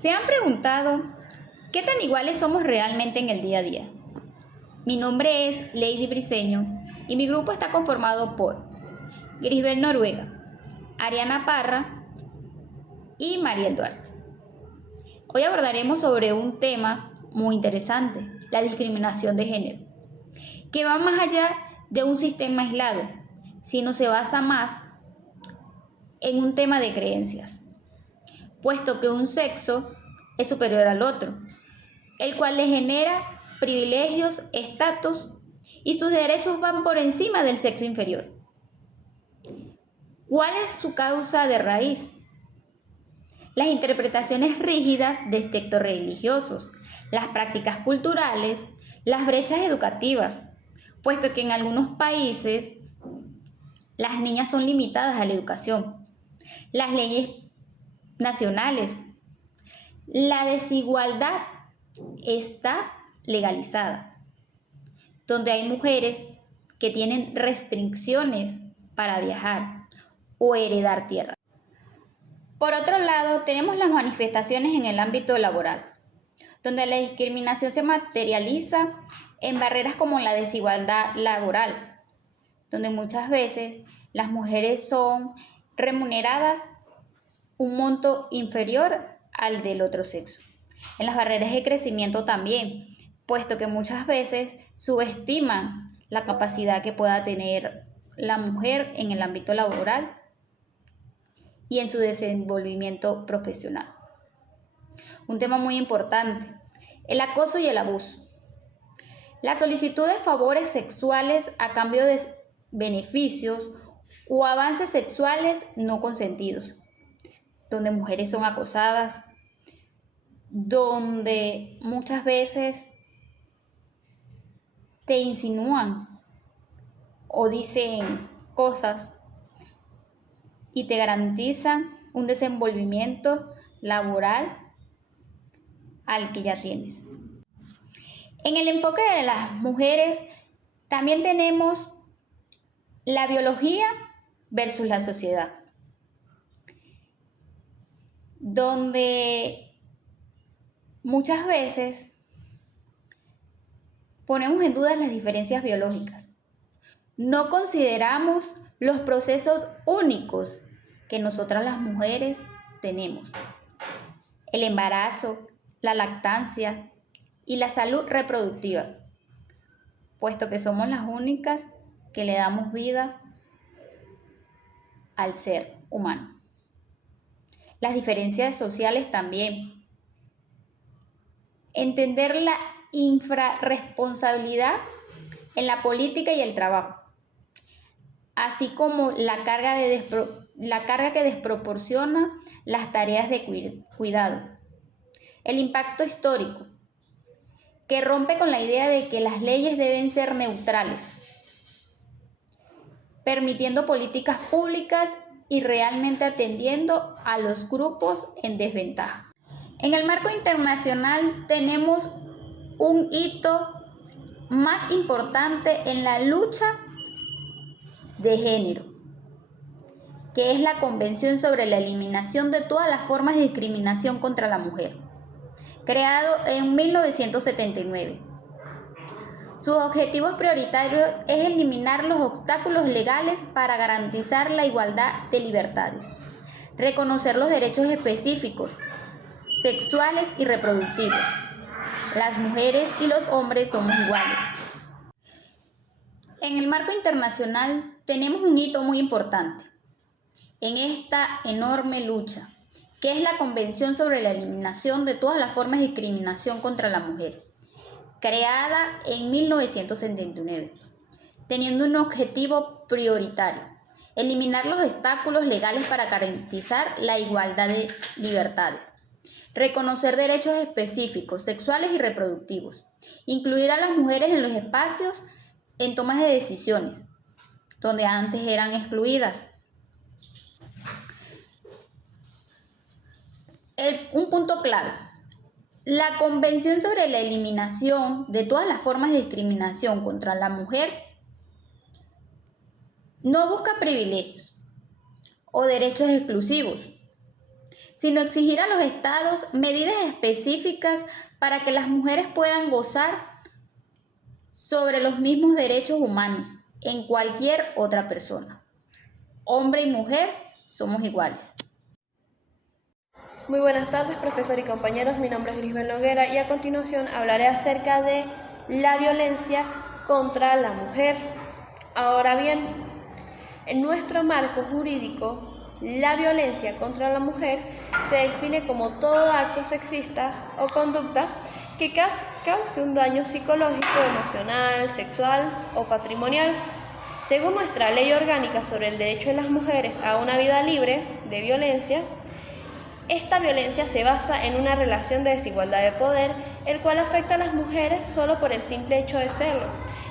¿Se han preguntado qué tan iguales somos realmente en el día a día? Mi nombre es Lady Briceño y mi grupo está conformado por Grisbel Noruega, Ariana Parra y Mariel Duarte. Hoy abordaremos sobre un tema muy interesante, la discriminación de género, que va más allá de un sistema aislado, sino se basa más en un tema de creencias, puesto que un sexo es superior al otro, el cual le genera privilegios, estatus y sus derechos van por encima del sexo inferior. ¿Cuál es su causa de raíz? Las interpretaciones rígidas de textos religiosos, las prácticas culturales, las brechas educativas, puesto que en algunos países las niñas son limitadas a la educación, las leyes nacionales, la desigualdad está legalizada, donde hay mujeres que tienen restricciones para viajar o heredar tierra. Por otro lado, tenemos las manifestaciones en el ámbito laboral, donde la discriminación se materializa en barreras como la desigualdad laboral, donde muchas veces las mujeres son remuneradas un monto inferior al del otro sexo. En las barreras de crecimiento también, puesto que muchas veces subestiman la capacidad que pueda tener la mujer en el ámbito laboral y en su desenvolvimiento profesional. Un tema muy importante, el acoso y el abuso. La solicitud de favores sexuales a cambio de beneficios o avances sexuales no consentidos, donde mujeres son acosadas, donde muchas veces te insinúan o dicen cosas y te garantizan un desenvolvimiento laboral al que ya tienes. En el enfoque de las mujeres también tenemos la biología versus la sociedad, donde muchas veces ponemos en duda las diferencias biológicas. No consideramos los procesos únicos que nosotras las mujeres tenemos. El embarazo, la lactancia y la salud reproductiva, puesto que somos las únicas que le damos vida al ser humano. Las diferencias sociales también. Entender la infrarresponsabilidad en la política y el trabajo, así como la carga que desproporciona las tareas de cuidado. El impacto histórico, que rompe con la idea de que las leyes deben ser neutrales, permitiendo políticas públicas y realmente atendiendo a los grupos en desventaja. En el marco internacional tenemos un hito más importante en la lucha de género, que es la Convención sobre la Eliminación de todas las formas de discriminación contra la mujer, creado en 1979. Sus objetivos prioritarios es eliminar los obstáculos legales para garantizar la igualdad de libertades, reconocer los derechos específicos, sexuales y reproductivos. Las mujeres y los hombres somos iguales. En el marco internacional tenemos un hito muy importante en esta enorme lucha, que es la Convención sobre la Eliminación de todas las formas de discriminación contra la mujer, creada en 1979, teniendo un objetivo prioritario: eliminar los obstáculos legales para garantizar la igualdad de libertades, reconocer derechos específicos, sexuales y reproductivos, incluir a las mujeres en los espacios en tomas de decisiones, donde antes eran excluidas. Un punto clave: la Convención sobre la Eliminación de todas las formas de discriminación contra la mujer no busca privilegios o derechos exclusivos, sino exigir a los estados medidas específicas para que las mujeres puedan gozar sobre los mismos derechos humanos en cualquier otra persona. Hombre y mujer somos iguales. Muy buenas tardes, profesor y compañeros. Mi nombre es Grisbel Noguera y a continuación hablaré acerca de la violencia contra la mujer. Ahora bien, en nuestro marco jurídico, la violencia contra la mujer se define como todo acto sexista o conducta que cause un daño psicológico, emocional, sexual o patrimonial. Según nuestra ley orgánica sobre el derecho de las mujeres a una vida libre de violencia, esta violencia se basa en una relación de desigualdad de poder, el cual afecta a las mujeres solo por el simple hecho de serlo,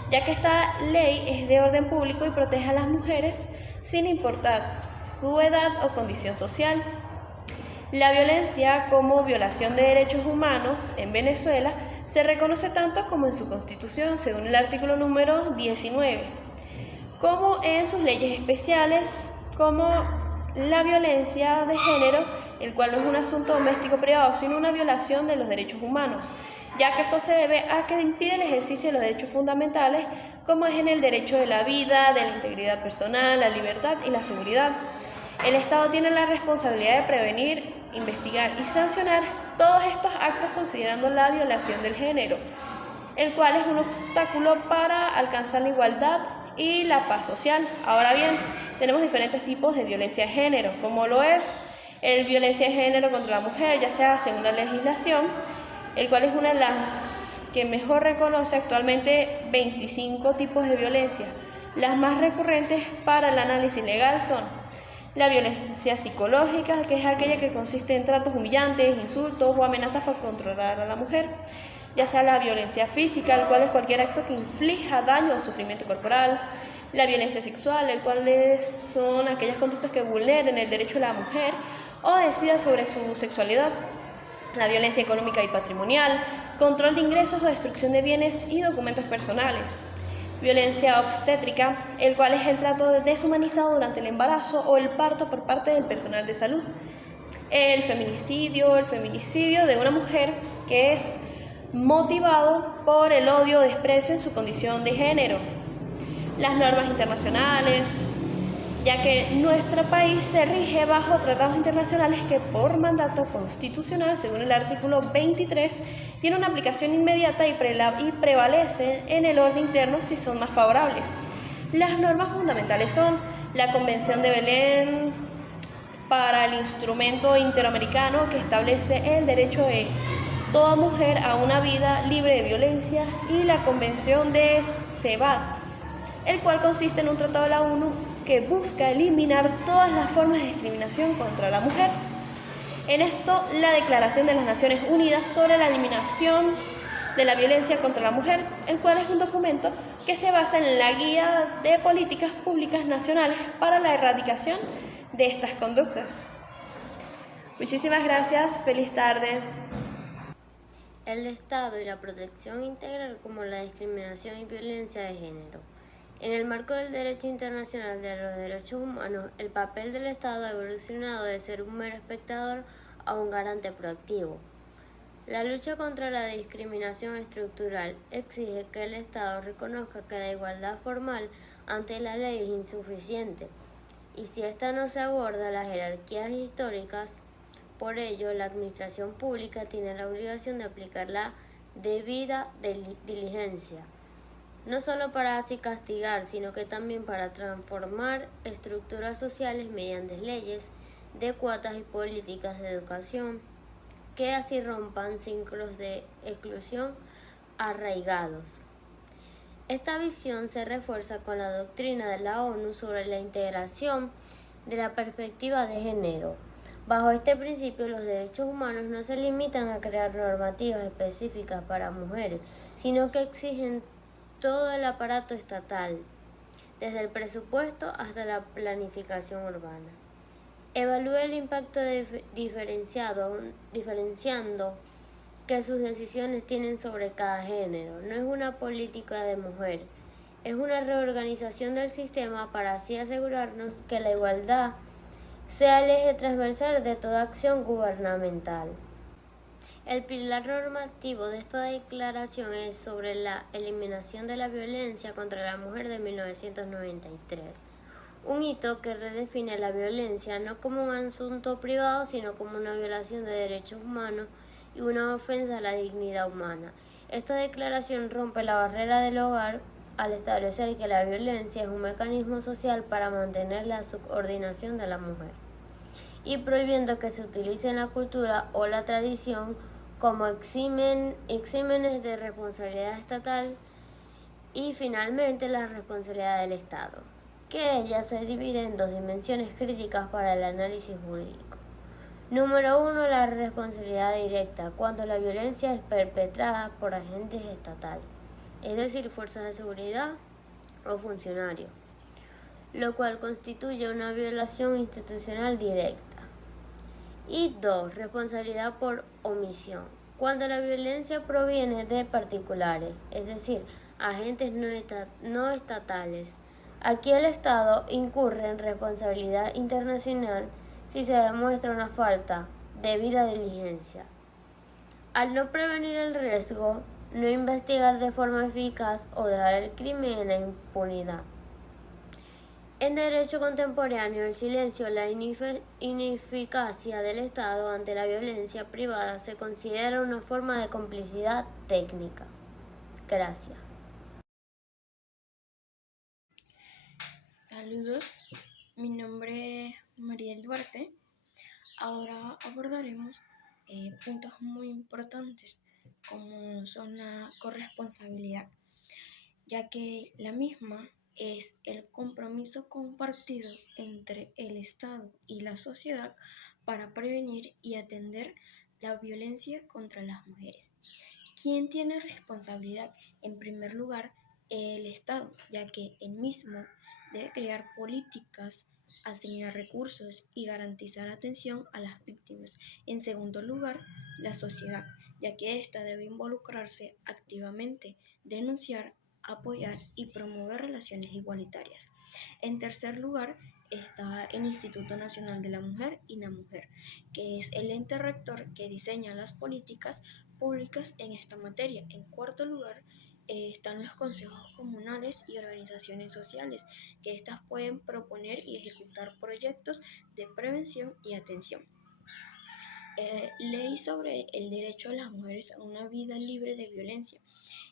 ya que esta ley es de orden público y protege a las mujeres sin importar su edad o condición social. La violencia como violación de derechos humanos en Venezuela se reconoce tanto como en su Constitución, según el artículo número 19, como en sus leyes especiales, como la violencia de género, el cual no es un asunto doméstico privado, sino una violación de los derechos humanos, ya que esto se debe a que impide el ejercicio de los derechos fundamentales, como es en el derecho de la vida, de la integridad personal, la libertad y la seguridad. El Estado tiene la responsabilidad de prevenir, investigar y sancionar todos estos actos considerando la violación del género, el cual es un obstáculo para alcanzar la igualdad y la paz social. Ahora bien, tenemos diferentes tipos de violencia de género, como lo es el violencia de género contra la mujer, ya sea según la legislación, el cual es una de las que mejor reconoce actualmente 25 tipos de violencia. Las más recurrentes para el análisis legal son la violencia psicológica, que es aquella que consiste en tratos humillantes, insultos o amenazas para controlar a la mujer, ya sea la violencia física, el cual es cualquier acto que inflija daño o sufrimiento corporal, la violencia sexual, el cual son aquellas conductas que vulneren el derecho de la mujer o decida sobre su sexualidad, la violencia económica y patrimonial, control de ingresos o destrucción de bienes y documentos personales, violencia obstétrica, el cual es el trato deshumanizado durante el embarazo o el parto por parte del personal de salud, el feminicidio de una mujer que es motivado por el odio o desprecio en su condición de género, las normas internacionales, ya que nuestro país se rige bajo tratados internacionales que por mandato constitucional, según el artículo 23, tiene una aplicación inmediata y prevalecen en el orden interno si son más favorables. Las normas fundamentales son la Convención de Belén para el Instrumento Interamericano, que establece el derecho de toda mujer a una vida libre de violencia, y la Convención de Cebat, el cual consiste en un tratado de la ONU que busca eliminar todas las formas de discriminación contra la mujer. En esto, la Declaración de las Naciones Unidas sobre la eliminación de la violencia contra la mujer, el cual es un documento que se basa en la guía de políticas públicas nacionales para la erradicación de estas conductas. Muchísimas gracias, feliz tarde. El Estado y la protección integral como la discriminación y violencia de género. En el marco del derecho internacional de los derechos humanos, el papel del Estado ha evolucionado de ser un mero espectador a un garante proactivo. La lucha contra la discriminación estructural exige que el Estado reconozca que la igualdad formal ante la ley es insuficiente, y si ésta no se aborda las jerarquías históricas, por ello la administración pública tiene la obligación de aplicar la debida diligencia, no solo para así castigar, sino que también para transformar estructuras sociales mediante leyes de cuotas y políticas de educación que así rompan ciclos de exclusión arraigados. Esta visión se refuerza con la doctrina de la ONU sobre la integración de la perspectiva de género. Bajo este principio, los derechos humanos no se limitan a crear normativas específicas para mujeres, sino que exigen todo el aparato estatal, desde el presupuesto hasta la planificación urbana. Evalúe el impacto diferenciando que sus decisiones tienen sobre cada género. No es una política de mujer, es una reorganización del sistema para así asegurarnos que la igualdad sea el eje transversal de toda acción gubernamental. El pilar normativo de esta declaración es sobre la eliminación de la violencia contra la mujer de 1993, un hito que redefine la violencia no como un asunto privado, sino como una violación de derechos humanos y una ofensa a la dignidad humana. Esta declaración rompe la barrera del hogar al establecer que la violencia es un mecanismo social para mantener la subordinación de la mujer y prohibiendo que se utilice en la cultura o la tradición como exímenes de responsabilidad estatal y finalmente la responsabilidad del Estado, que ella se divide en dos dimensiones críticas para el análisis jurídico. Número 1, la responsabilidad directa, cuando la violencia es perpetrada por agentes estatales, es decir, fuerzas de seguridad o funcionarios, lo cual constituye una violación institucional directa. Y 2, responsabilidad por omisión, cuando la violencia proviene de particulares, es decir, agentes no estatales. Aquí el Estado incurre en responsabilidad internacional si se demuestra una falta de debida diligencia. Al no prevenir el riesgo, no investigar de forma eficaz o dejar el crimen en la impunidad. En derecho contemporáneo, el silencio o la ineficacia del Estado ante la violencia privada se considera una forma de complicidad técnica. Gracias. Saludos, mi nombre es Mariel Duarte. Ahora abordaremos puntos muy importantes como son la corresponsabilidad, ya que la misma es el compromiso compartido entre el Estado y la sociedad para prevenir y atender la violencia contra las mujeres. ¿Quién tiene responsabilidad? En primer lugar, el Estado, ya que el mismo debe crear políticas, asignar recursos y garantizar atención a las víctimas. En segundo lugar, la sociedad, ya que ésta debe involucrarse activamente, denunciar, apoyar y promover relaciones igualitarias. En tercer lugar, está el Instituto Nacional de la Mujer, INAMUJER, que es el ente rector que diseña las políticas públicas en esta materia. En cuarto lugar, están los consejos comunales y organizaciones sociales, que éstas pueden proponer y ejecutar proyectos de prevención y atención. Ley sobre el derecho de las mujeres a una vida libre de violencia.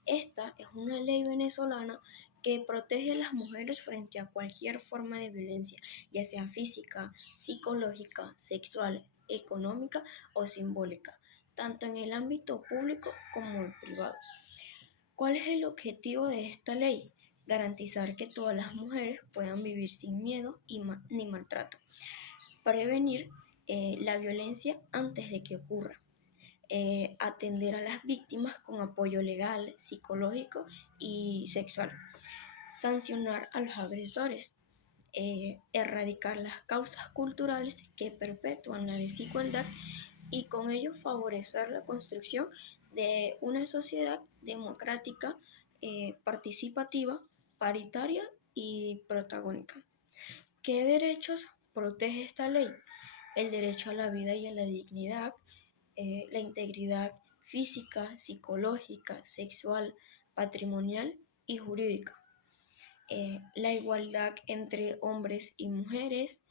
Esta es una ley venezolana que protege a las mujeres frente a cualquier forma de violencia, ya sea física, psicológica, sexual, económica o simbólica, tanto en el ámbito público como el privado. ¿Cuál es el objetivo de esta ley? Garantizar que todas las mujeres puedan vivir sin miedo ni maltrato. Prevenir la violencia antes de que ocurra. Atender a las víctimas con apoyo legal, psicológico y sexual. Sancionar a los agresores. Erradicar las causas culturales que perpetúan la desigualdad y con ello favorecer la construcción de una sociedad democrática, participativa, paritaria y protagónica. ¿Qué derechos protege esta ley? El derecho a la vida y a la dignidad, la integridad física, psicológica, sexual, patrimonial y jurídica. La igualdad entre hombres y mujeres,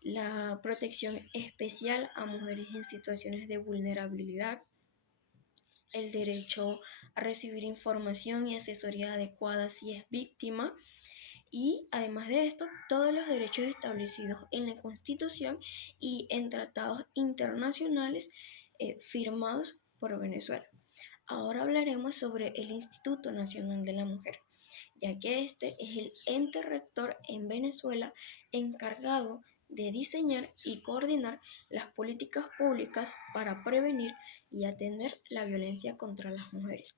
la protección especial a mujeres en situaciones de vulnerabilidad, el derecho a recibir información y asesoría adecuada si es víctima, y además de esto, todos los derechos establecidos en la Constitución y en tratados internacionales firmados por Venezuela. Ahora hablaremos sobre el Instituto Nacional de la Mujer, ya que este es el ente rector en Venezuela encargado de diseñar y coordinar las políticas públicas para prevenir y atender la violencia contra las mujeres.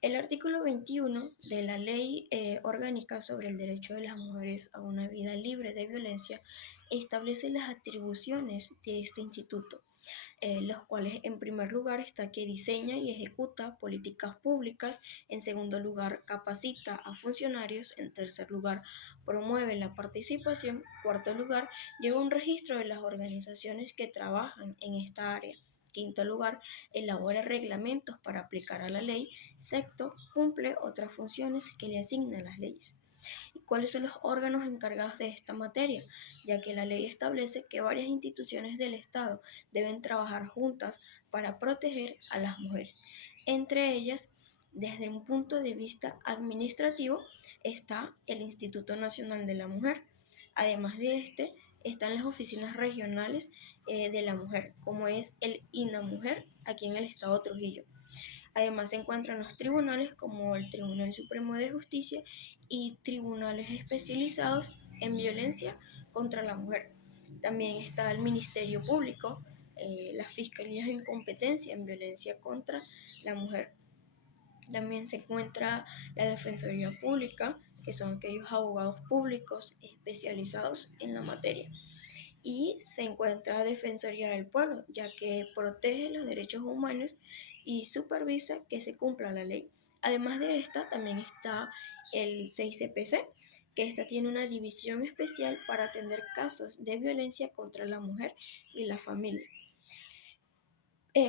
El artículo 21 de la Ley Orgánica sobre el Derecho de las Mujeres a una Vida Libre de Violencia establece las atribuciones de este instituto. los cuales en primer lugar está que diseña y ejecuta políticas públicas, en segundo lugar capacita a funcionarios, en tercer lugar promueve la participación, cuarto lugar lleva un registro de las organizaciones que trabajan en esta área. Quinto lugar, elabora reglamentos para aplicar a la ley. Sexto, cumple otras funciones que le asignan las leyes. ¿Y cuáles son los órganos encargados de esta materia? Ya que la ley establece que varias instituciones del Estado deben trabajar juntas para proteger a las mujeres. Entre ellas, desde un punto de vista administrativo, está el Instituto Nacional de la Mujer. Además de este, están las oficinas regionales de la mujer, como es el INAMujer aquí en el estado de Trujillo. Además se encuentran los tribunales como el Tribunal Supremo de Justicia y tribunales especializados en violencia contra la mujer. También está el Ministerio Público, las fiscalías en competencia en violencia contra la mujer. También se encuentra la Defensoría Pública, que son aquellos abogados públicos especializados en la materia. Y se encuentra Defensoría del Pueblo, ya que protege los derechos humanos y supervisa que se cumpla la ley. Además de esta, también está el 6CPC, que esta tiene una división especial para atender casos de violencia contra la mujer y la familia.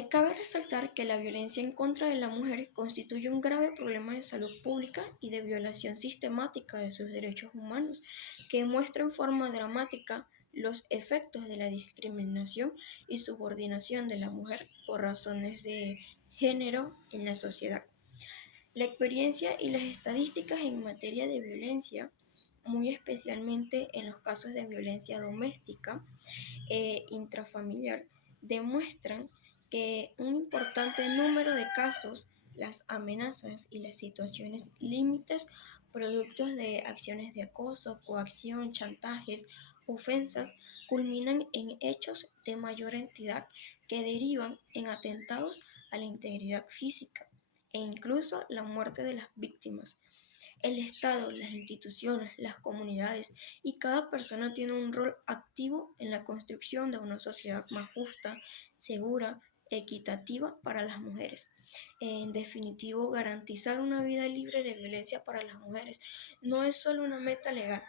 Cabe resaltar que la violencia en contra de la mujer constituye un grave problema de salud pública y de violación sistemática de sus derechos humanos, que muestra en forma dramática los efectos de la discriminación y subordinación de la mujer por razones de género en la sociedad. La experiencia y las estadísticas en materia de violencia, muy especialmente en los casos de violencia doméstica e intrafamiliar, demuestran que un importante número de casos, las amenazas y las situaciones límites productos de acciones de acoso, coacción, chantajes, ofensas, culminan en hechos de mayor entidad que derivan en atentados a la integridad física e incluso la muerte de las víctimas. El Estado, las instituciones, las comunidades y cada persona tiene un rol activo en la construcción de una sociedad más justa, segura, equitativa para las mujeres. En definitivo, garantizar una vida libre de violencia para las mujeres no es solo una meta legal,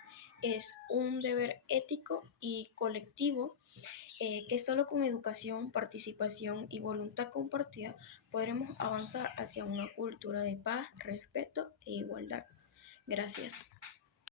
es un deber ético y colectivo que solo con educación, participación y voluntad compartida podremos avanzar hacia una cultura de paz, respeto e igualdad. Gracias.